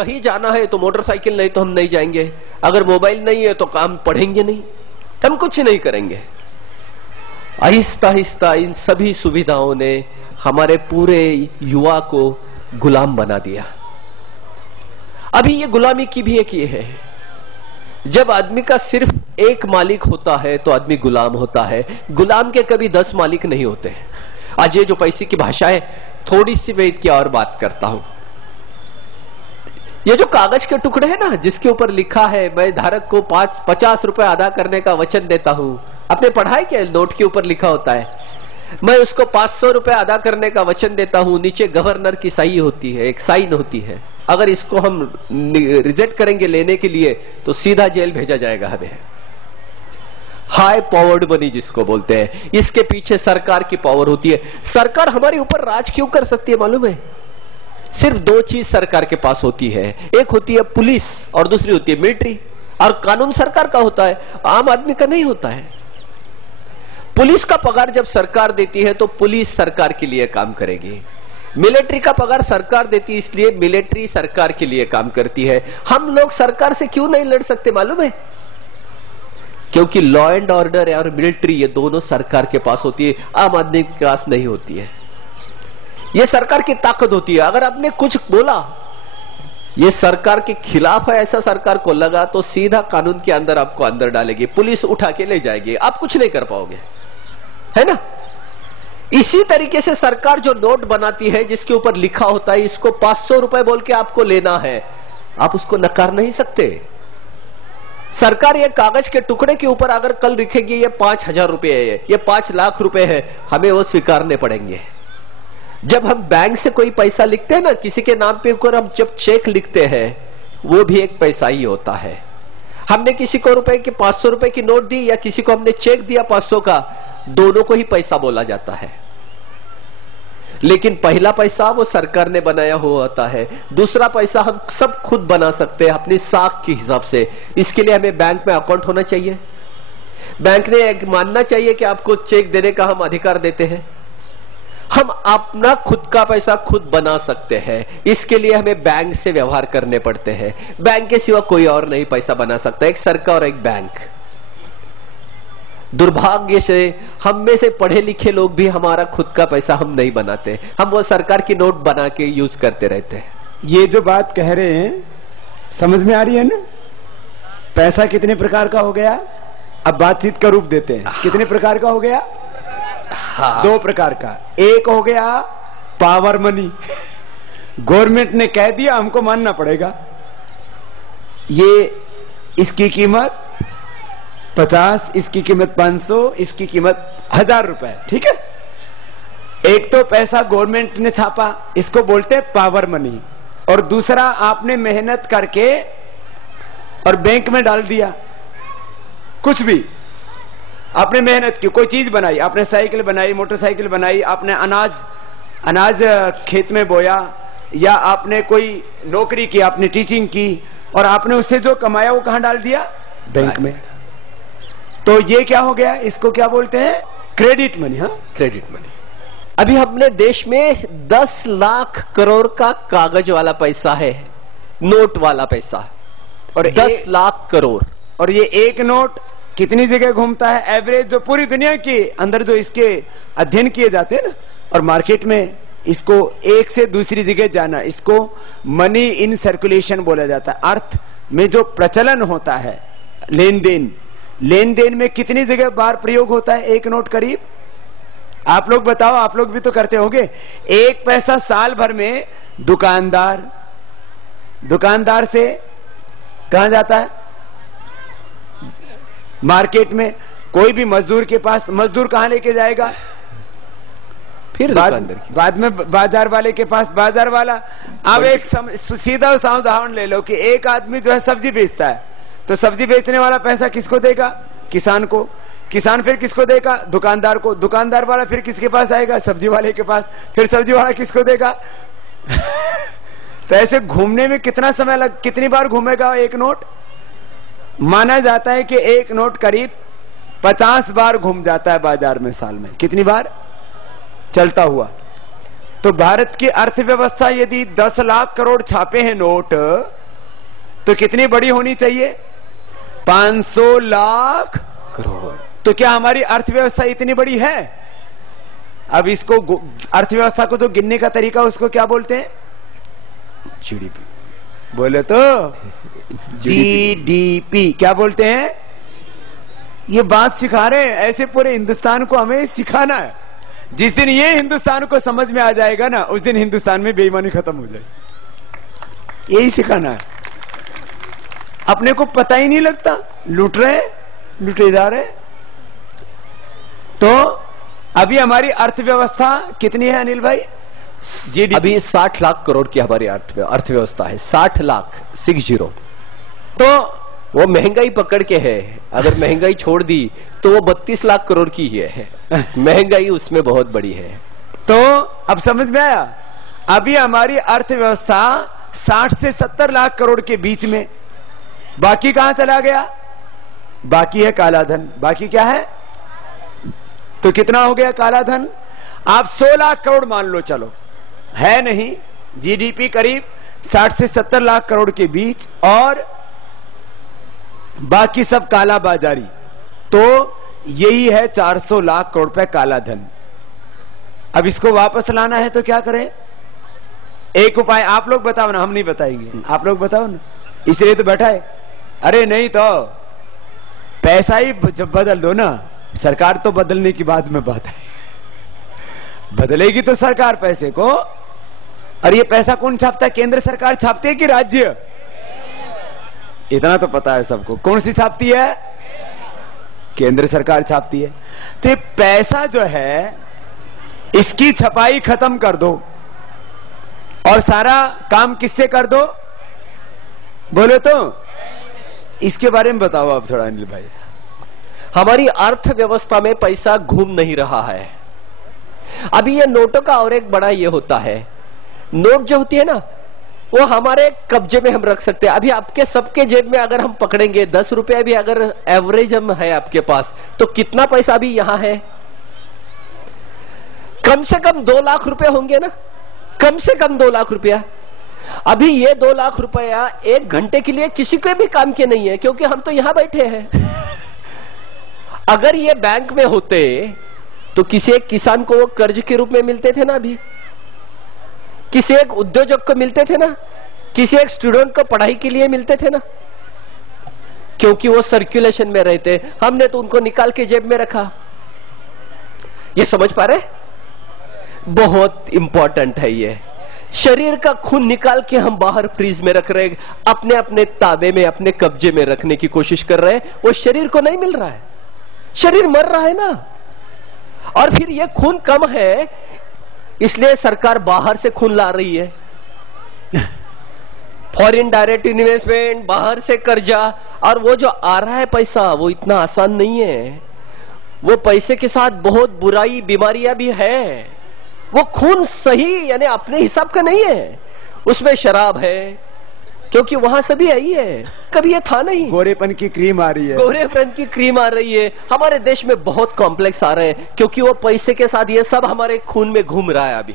कहीं जाना है तो मोटरसाइकिल नहीं तो हम नहीं जाएंगे, अगर मोबाइल नहीं है तो हम पढ़ेंगे नहीं, हम कुछ नहीं करेंगे। आहिस्ता आहिस्ता इन सभी सुविधाओं ने हमारे पूरे युवा को गुलाम बना दिया। अभी ये गुलामी की भी एक ये है, जब आदमी का सिर्फ एक मालिक होता है तो आदमी गुलाम होता है, गुलाम के कभी 10 मालिक नहीं होते हैं। आज ये जो पैसे की भाषा है, थोड़ी सी मैं इनकी और बात करता हूं। ये जो कागज के टुकड़े हैं ना, जिसके ऊपर लिखा है मैं धारक को 50 रुपए अदा करने का वचन देता हूं, आपने पढ़ा है क्या? नोट के ऊपर लिखा होता है मैं उसको 500 रुपए अदा करने का वचन देता हूं, नीचे गवर्नर की सही होती है, एक साइन होती है। अगर इसको हम रिजेक्ट करेंगे लेने के लिए तो सीधा जेल भेजा जाएगा हमें। हाई पावर्ड मनी जिसको बोलते हैं, इसके पीछे सरकार की पावर होती है। सरकार हमारे ऊपर राज क्यों कर सकती है मालूम है? सिर्फ 2 चीज सरकार के पास होती है, एक होती है पुलिस और दूसरी होती है मिलिट्री। और कानून सरकार का होता है, आम आदमी का नहीं होता है। पुलिस का पगार जब सरकार देती है तो पुलिस सरकार के लिए काम करेगी, मिलिट्री का पगार सरकार देती है इसलिए मिलिट्री सरकार के लिए काम करती है। हम लोग सरकार से क्यों नहीं लड़ सकते मालूम है? क्योंकि लॉ एंड ऑर्डर और मिलिट्री ये दोनों सरकार के पास होती है, आम आदमी के पास नहीं होती है। ये सरकार की ताकत होती है। अगर आपने कुछ बोला ये सरकार के खिलाफ है, ऐसा सरकार को लगा तो सीधा कानून के अंदर आपको अंदर डालेगी, पुलिस उठा के ले जाएगी, आप कुछ नहीं कर पाओगे, है ना? इसी तरीके से सरकार जो नोट बनाती है जिसके ऊपर लिखा होता है इसको 500 रुपए बोल के आपको लेना है, आप उसको नकार नहीं सकते। सरकार ये कागज के टुकड़े के ऊपर अगर कल लिखेगी ये 5000 रुपए है, ये 5 लाख रुपए है, हमें वो स्वीकारने पड़ेंगे। जब हम बैंक से कोई पैसा लिखते हैं ना, किसी के नाम पे ऊपर हम जब चेक लिखते हैं वो भी एक पैसा ही होता है। हमने किसी को रुपए के 500 रुपए की नोट दी या किसी को हमने चेक दिया 500 का, दोनों को ही पैसा बोला जाता है। लेकिन पहला पैसा वो सरकार ने बनाया हुआ होता है, दूसरा पैसा हम सब खुद बना सकते हैं अपनी साख के हिसाब से। इसके लिए हमें बैंक में अकाउंट होना चाहिए, बैंक ने एक मानना चाहिए कि आपको चेक देने का हम अधिकार देते हैं। हम अपना खुद का पैसा खुद बना सकते हैं, इसके लिए हमें बैंक से व्यवहार करने पड़ते हैं। बैंक के सिवा कोई और नहीं पैसा बना सकता, एक सरकार और एक बैंक। दुर्भाग्य से हम में से पढ़े लिखे लोग भी हमारा खुद का पैसा हम नहीं बनाते, हम वो सरकार की नोट बना के यूज करते रहते हैं। ये जो बात कह रहे हैं समझ में आ रही है ना? पैसा कितने प्रकार का हो गया? अब बातचीत का रूप देते हैं। कितने प्रकार का हो गया? हाँ। 2 प्रकार का। एक हो गया पावर मनी, गवर्नमेंट ने कह दिया हमको मानना पड़ेगा। ये इसकी कीमत 50, इसकी कीमत 500, इसकी कीमत 1000 रुपए, ठीक है। एक तो पैसा गवर्नमेंट ने छापा, इसको बोलते हैं पावर मनी। और दूसरा आपने मेहनत करके और बैंक में डाल दिया। कुछ भी आपने मेहनत की, कोई चीज बनाई, आपने साइकिल बनाई, मोटरसाइकिल बनाई, आपने अनाज खेत में बोया, या आपने कोई नौकरी की, आपने टीचिंग की, और आपने उससे जो कमाया वो कहां डाल दिया? बैंक में। तो ये क्या हो गया? इसको क्या बोलते हैं? Credit money. हाँ, क्रेडिट मनी। अभी अपने देश में 10 लाख करोड़ का कागज वाला पैसा है, नोट वाला पैसा, और 10 लाख करोड़। और ये एक नोट कितनी जगह घूमता है? एवरेज जो पूरी दुनिया के अंदर जो इसके अध्ययन किए जाते हैं ना, और मार्केट में इसको एक से दूसरी जगह जाना, इसको मनी इन सर्कुलेशन बोला जाता है। अर्थ में जो प्रचलन होता है, लेन देन में कितनी जगह बार प्रयोग होता है एक नोट? करीब, आप लोग बताओ, आप लोग भी तो करते होंगे। एक पैसा साल भर में दुकानदार से कहां जाता है? मार्केट में। कोई भी मजदूर के पास, मजदूर कहां लेके जाएगा? फिर बाद में बाजार वाले के पास, बाजार वाला। अब एक सीधा उदाहरण ले लो कि एक आदमी जो है सब्जी बेचता है, तो सब्जी बेचने वाला पैसा किसको देगा? किसान को। किसान फिर किसको देगा? दुकानदार को। दुकानदार वाला फिर किसके पास आएगा? सब्जी वाले के पास। फिर सब्जी वाला किसको देगा? तो ऐसे घूमने में कितना समय कितनी बार घूमेगा एक नोट? माना जाता है कि एक नोट करीब 50 बार घूम जाता है बाजार में साल में। कितनी बार चलता हुआ? तो भारत की अर्थव्यवस्था यदि 10 लाख करोड़ छापे हैं नोट, तो कितनी बड़ी होनी चाहिए? 500 लाख करोड़। तो क्या हमारी अर्थव्यवस्था इतनी बड़ी है? अब इसको अर्थव्यवस्था को जो गिनने का तरीका उसको क्या बोलते हैं? जीडीपी बोले तो जीडीपी। क्या बोलते हैं? ये बात सिखा रहे हैं, ऐसे पूरे हिंदुस्तान को हमें सिखाना है। जिस दिन ये हिंदुस्तान को समझ में आ जाएगा ना, उस दिन हिंदुस्तान में बेईमानी खत्म हो जाएगी। यही सिखाना है। अपने को पता ही नहीं लगता, लूट रहे, लूटे जा रहे। तो अभी हमारी अर्थव्यवस्था कितनी है अनिल भाई? अभी 60 लाख करोड़ की हमारी अर्थव्यवस्था है। 60 लाख 60। तो वो महंगाई पकड़ के है। अगर महंगाई छोड़ दी तो वो 32 लाख करोड़ की ही है। महंगाई उसमें बहुत बड़ी है। तो अब समझ में आया? अभी हमारी अर्थव्यवस्था 60 से 70 लाख करोड़ के बीच में। बाकी कहां चला गया? बाकी है काला धन। बाकी क्या है? तो कितना हो गया काला धन? आप 100 लाख करोड़ मान लो, चलो है नहीं। जीडीपी करीब 60 से 70 लाख करोड़ के बीच, और बाकी सब काला बाजारी। तो यही है 400 लाख करोड़ रुपए काला धन। अब इसको वापस लाना है तो क्या करें? एक उपाय आप लोग बताओ ना, हम नहीं बताएंगे, आप लोग बताओ ना, इसलिए तो बैठा है। अरे नहीं तो पैसा ही जब बदल दो ना, सरकार तो बदलने की बाद में बात है। बदलेगी तो सरकार पैसे को। और ये पैसा कौन छापता है? केंद्र सरकार छापती है कि राज्य? इतना तो पता है सबको। कौन सी छापती है? केंद्र सरकार छापती है। तो ये पैसा जो है, इसकी छपाई खत्म कर दो और सारा काम किससे कर दो? बोलो तो। इसके बारे में बताओ आप थोड़ा अनिल भाई। हमारी अर्थव्यवस्था में पैसा घूम नहीं रहा है। अभी ये नोटों का और एक बड़ा ये होता है, नोट जो होती है ना, वो हमारे कब्जे में हम रख सकते हैं। अभी आपके सबके जेब में अगर हम पकड़ेंगे 10 रुपया भी अगर एवरेज हम है आपके पास, तो कितना पैसा भी यहां है? कम से कम 2 लाख रुपए होंगे ना, कम से कम 2 लाख रुपया। अभी ये 2 लाख रुपया 1 घंटे के लिए किसी के भी काम के नहीं है, क्योंकि हम तो यहां बैठे हैं। अगर ये बैंक में होते तो किसी एक किसान को वो कर्ज के रूप में मिलते थे ना, अभी किसी एक उद्योजक को मिलते थे ना, किसी एक स्टूडेंट को पढ़ाई के लिए मिलते थे ना, क्योंकि वो सर्कुलेशन में रहते। हमने तो उनको निकाल के जेब में रखा। ये समझ पा रहे? बहुत इंपॉर्टेंट है ये। शरीर का खून निकाल के हम बाहर फ्रीज में रख रहे, अपने अपने ताबे में, अपने कब्जे में रखने की कोशिश कर रहे हैं। वो शरीर को नहीं मिल रहा है, शरीर मर रहा है ना। और फिर ये खून कम है, इसलिए सरकार बाहर से खून ला रही है। फॉरेन डायरेक्ट इन्वेस्टमेंट, बाहर से कर्जा, और वो जो आ रहा है पैसा वो इतना आसान नहीं है। वो पैसे के साथ बहुत बुराई, बीमारियां भी है। वो खून सही यानी अपने हिसाब का नहीं है, उसमें शराब है, क्योंकि वहां सभी आई है, कभी ये था नहीं। गोरेपन की क्रीम आ रही है, गोरेपन की क्रीम आ रही है। हमारे देश में बहुत कॉम्प्लेक्स आ रहे हैं, क्योंकि वो पैसे के साथ ये सब हमारे खून में घूम रहा है अभी।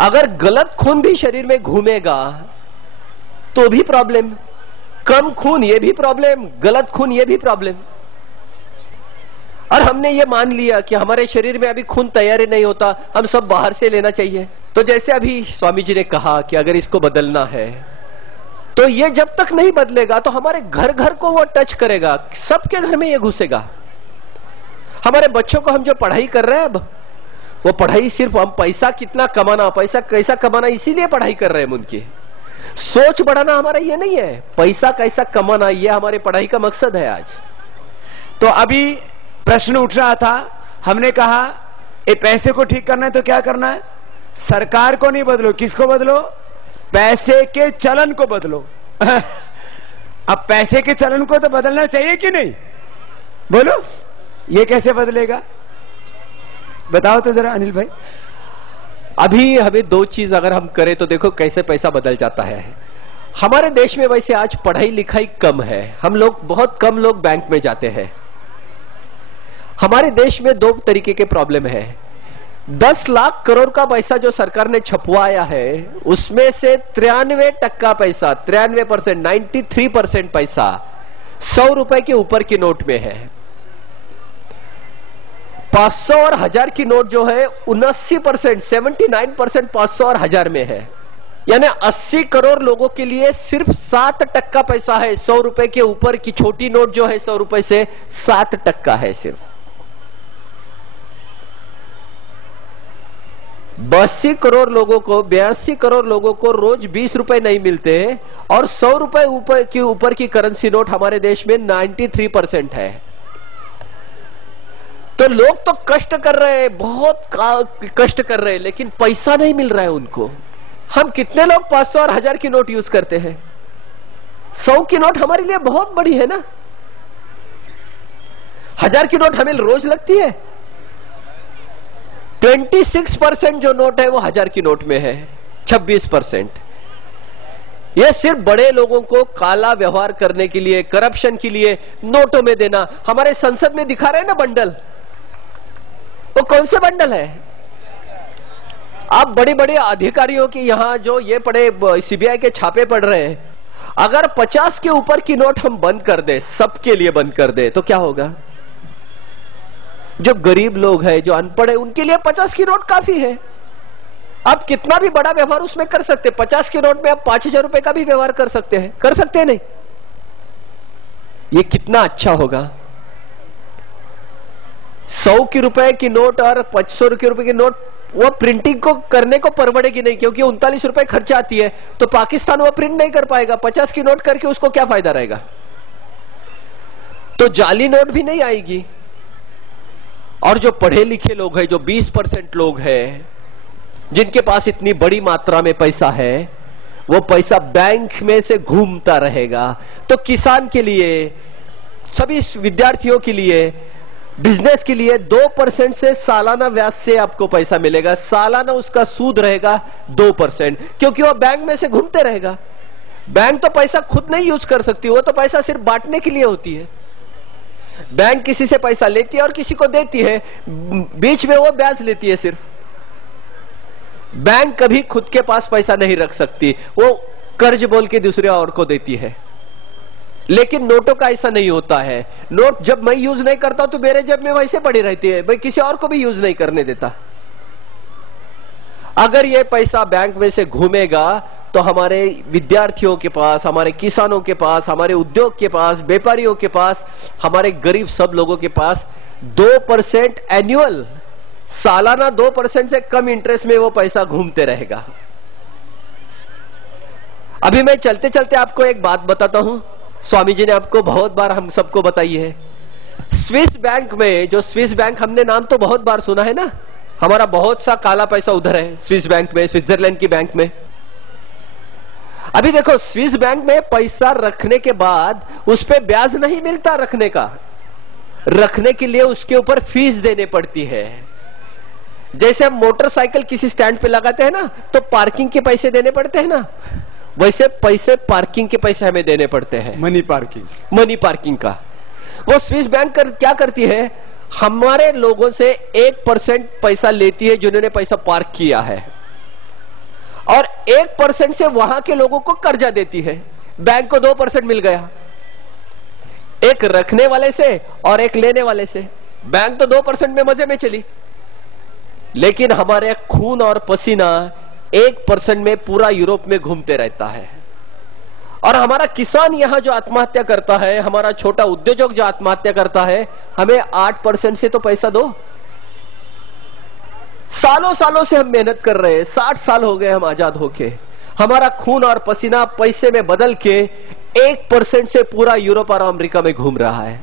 अगर गलत खून भी शरीर में घूमेगा तो भी प्रॉब्लम, कम खून ये भी प्रॉब्लम, गलत खून ये भी प्रॉब्लम। और हमने ये मान लिया कि हमारे शरीर में अभी खून तैयार नहीं होता, हम सब बाहर से लेना चाहिए। तो जैसे अभी स्वामी जी ने कहा कि अगर इसको बदलना है, तो ये जब तक नहीं बदलेगा तो हमारे घर घर को वो टच करेगा, सबके घर में ये घुसेगा। हमारे बच्चों को हम जो पढ़ाई कर रहे हैं, अब वो पढ़ाई सिर्फ हम पैसा कितना कमाना, पैसा कैसा कमाना, इसीलिए पढ़ाई कर रहे हैं। उनकी सोच बढ़ाना हमारा ये नहीं है, पैसा कैसा कमाना, ये हमारे पढ़ाई का मकसद है आज। तो अभी प्रश्न उठ रहा था, हमने कहा ये पैसे को ठीक करना है तो क्या करना है? सरकार को नहीं बदलो, किसको बदलो? पैसे के चलन को बदलो। अब पैसे के चलन को तो बदलना चाहिए कि नहीं? बोलो, ये कैसे बदलेगा? बताओ तो जरा अनिल भाई। अभी हमें 2 चीज अगर हम करें तो देखो कैसे पैसा बदल जाता है। हमारे देश में वैसे आज पढ़ाई लिखाई कम है, हम लोग बहुत कम लोग बैंक में जाते हैं। हमारे देश में 2 तरीके के प्रॉब्लम है। 10 लाख करोड़ का पैसा जो सरकार ने छपवाया है, उसमें से 93% पैसा, 93%, 93% पैसा 100 रुपए के ऊपर की नोट में है। 500 और 1000 की नोट जो है 79%, 79% 500 और 1000 में है। यानी 80 करोड़ लोगों के लिए सिर्फ 7% पैसा है। 100 रुपए के ऊपर की छोटी नोट जो है 100 रुपए से 7% है सिर्फ। 82 करोड़ लोगों को, 82 करोड़ लोगों को रोज 20 रुपए नहीं मिलते, और 100 रुपए ऊपर की करेंसी नोट हमारे देश में 93% है। तो लोग तो कष्ट कर रहे हैं, बहुत कष्ट कर रहे हैं, लेकिन पैसा नहीं मिल रहा है उनको। हम कितने लोग 500 और 1000 की नोट यूज करते हैं? 100 की नोट हमारे लिए बहुत बड़ी है ना। 1000 की नोट हमें रोज लगती है। 26% जो नोट है वो 1000 की नोट में है, 26%। यह सिर्फ बड़े लोगों को काला व्यवहार करने के लिए, करप्शन के लिए नोटों में देना। हमारे संसद में दिखा रहे हैं ना बंडल, वो कौन से बंडल है? आप बड़े बड़े अधिकारियों के यहां जो ये पड़े सीबीआई के छापे पड़ रहे हैं, अगर 50 के ऊपर की नोट हम बंद कर दे, सबके लिए बंद कर दे, तो क्या होगा? जो गरीब लोग हैं, जो अनपढ़ है, उनके लिए 50 की नोट काफी है। आप कितना भी बड़ा व्यवहार उसमें कर सकते हैं। 50 की नोट में आप 5000 रुपए का भी व्यवहार कर सकते हैं, कर सकते हैं नहीं? ये कितना अच्छा होगा। 100 की रुपए की नोट और 500 की रुपए की नोट, वो प्रिंटिंग को करने को परवड़ेगी नहीं, क्योंकि 39 रुपए खर्चा आती है। तो पाकिस्तान वो प्रिंट नहीं कर पाएगा। 50 की नोट करके उसको क्या फायदा रहेगा? तो जाली नोट भी नहीं आएगी। और जो पढ़े लिखे लोग हैं, जो 20% लोग हैं, जिनके पास इतनी बड़ी मात्रा में पैसा है, वो पैसा बैंक में से घूमता रहेगा। तो किसान के लिए, सभी विद्यार्थियों के लिए, बिजनेस के लिए 2% से सालाना ब्याज से आपको पैसा मिलेगा। सालाना उसका सूद रहेगा 2%, क्योंकि वो बैंक में से घूमते रहेगा। बैंक तो पैसा खुद नहीं यूज कर सकती, वो तो पैसा सिर्फ बांटने के लिए होती है। बैंक किसी से पैसा लेती है और किसी को देती है, बीच में वो ब्याज लेती है सिर्फ। बैंक कभी खुद के पास पैसा नहीं रख सकती, वो कर्ज बोल के दूसरे और को देती है। लेकिन नोटों का ऐसा नहीं होता है। नोट जब मैं यूज नहीं करता तो मेरे जेब में वैसे पड़ी रहती है, भाई किसी और को भी यूज नहीं करने देता। अगर ये पैसा बैंक में से घूमेगा तो हमारे विद्यार्थियों के पास, हमारे किसानों के पास, हमारे उद्योग के पास, व्यापारियों के पास, हमारे गरीब सब लोगों के पास 2% एनुअल, सालाना 2% से कम इंटरेस्ट में वो पैसा घूमते रहेगा। अभी मैं चलते चलते आपको एक बात बताता हूं, स्वामी जी ने आपको बहुत बार हम सबको बताई है। स्विस बैंक में, जो स्विस बैंक हमने नाम तो बहुत बार सुना है ना, हमारा बहुत सा काला पैसा उधर है स्विस बैंक में, स्विट्जरलैंड की बैंक में। अभी देखो, स्विस बैंक में पैसा रखने के बाद उस पे ब्याज नहीं मिलता रखने का। रखने के लिए उसके ऊपर फीस देने पड़ती है। जैसे हम मोटरसाइकिल किसी स्टैंड पे लगाते हैं ना, तो पार्किंग के पैसे देने पड़ते हैं ना, वैसे पैसे पार्किंग के पैसे हमें देने पड़ते हैं। मनी पार्किंग का। वो स्विस बैंक क्या करती है, हमारे लोगों से 1% पैसा लेती है जिन्होंने पैसा पार्क किया है, और 1% से वहां के लोगों को कर्जा देती है। बैंक को 2% मिल गया, एक रखने वाले से और एक लेने वाले से। बैंक तो 2% में मजे में चली, लेकिन हमारे खून और पसीना 1% में पूरा यूरोप में घूमते रहता है। और हमारा किसान यहां जो आत्महत्या करता है, हमारा छोटा उद्योजक जो आत्महत्या करता है, हमें 8% से तो पैसा दो। सालों सालों से हम मेहनत कर रहे हैं, 60 साल हो गए हम आजाद होके। हमारा खून और पसीना पैसे में बदल के 1% से पूरा यूरोप और अमेरिका में घूम रहा है।